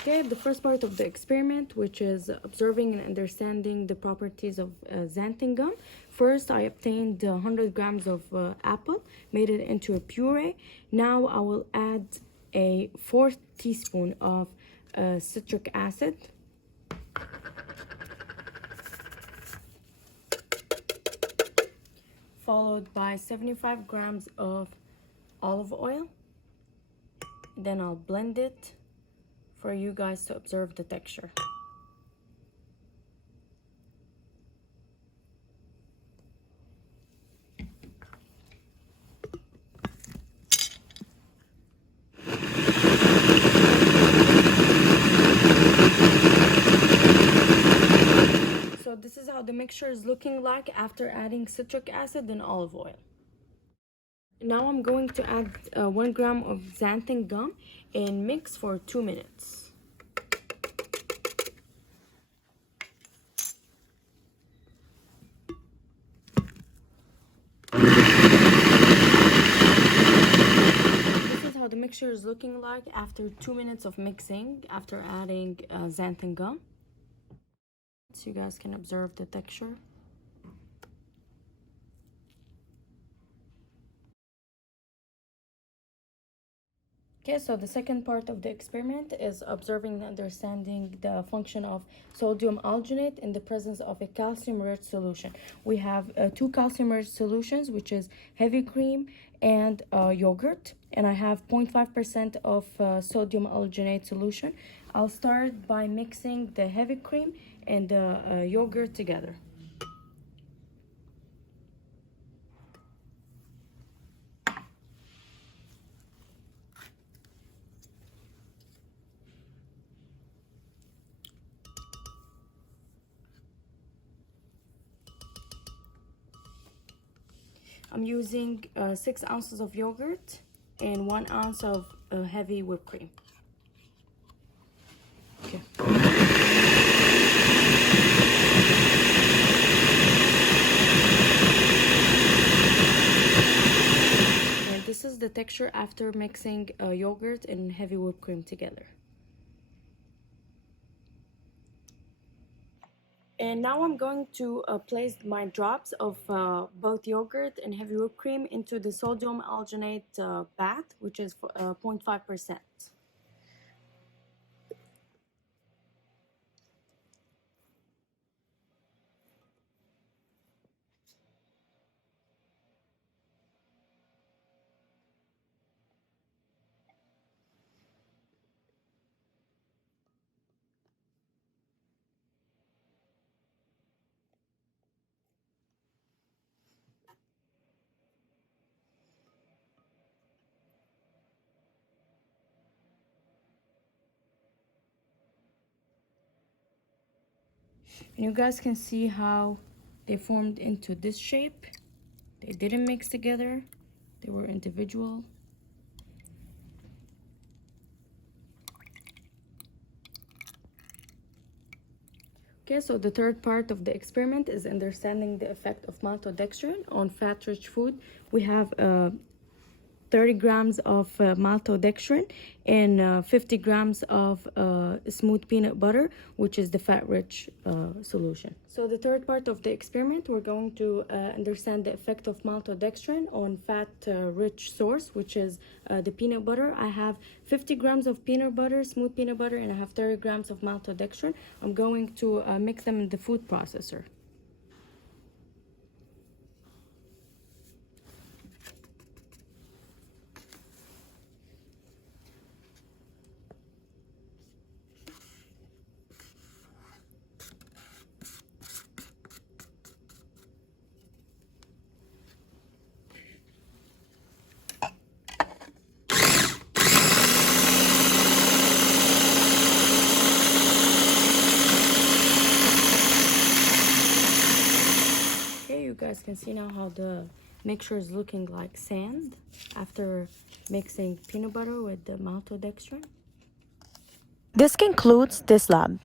Okay, the first part of the experiment, which is observing and understanding the properties of xanthan gum. First, I obtained 100 grams of apple, made it into a puree. Now I will add a 4th teaspoon of citric acid. Followed by 75 grams of olive oil. Then I'll blend it for you guys to observe the texture. So this is how the mixture is looking like after adding citric acid and olive oil. Now I'm going to add 1 gram of xanthan gum and mix for 2 minutes. This is how the mixture is looking like after 2 minutes of mixing, after adding xanthan gum. So you guys can observe the texture. Okay, so the second part of the experiment is observing and understanding the function of sodium alginate in the presence of a calcium-rich solution. We have 2 calcium-rich solutions, which is heavy cream and yogurt, and I have 0.5% of sodium alginate solution. I'll start by mixing the heavy cream and the yogurt together. I'm using 6 ounces of yogurt and 1 ounce of heavy whipped cream. Okay. And this is the texture after mixing yogurt and heavy whipped cream together. And now I'm going to place my drops of both yogurt and heavy whipped cream into the sodium alginate bath, which is 0.5%. And you guys can see how they formed into this shape. They didn't mix together, they were individual. Okay, so the third part of the experiment is understanding the effect of maltodextrin on fat-rich food. We have 30 grams of maltodextrin and 50 grams of smooth peanut butter, which is the fat-rich solution. So the third part of the experiment, we're going to understand the effect of maltodextrin on fat-rich source, which is the peanut butter. I have 50 grams of peanut butter, smooth peanut butter, and I have 30 grams of maltodextrin. I'm going to mix them in the food processor. You guys can see now how the mixture is looking like sand after mixing peanut butter with the maltodextrin. This concludes this lab.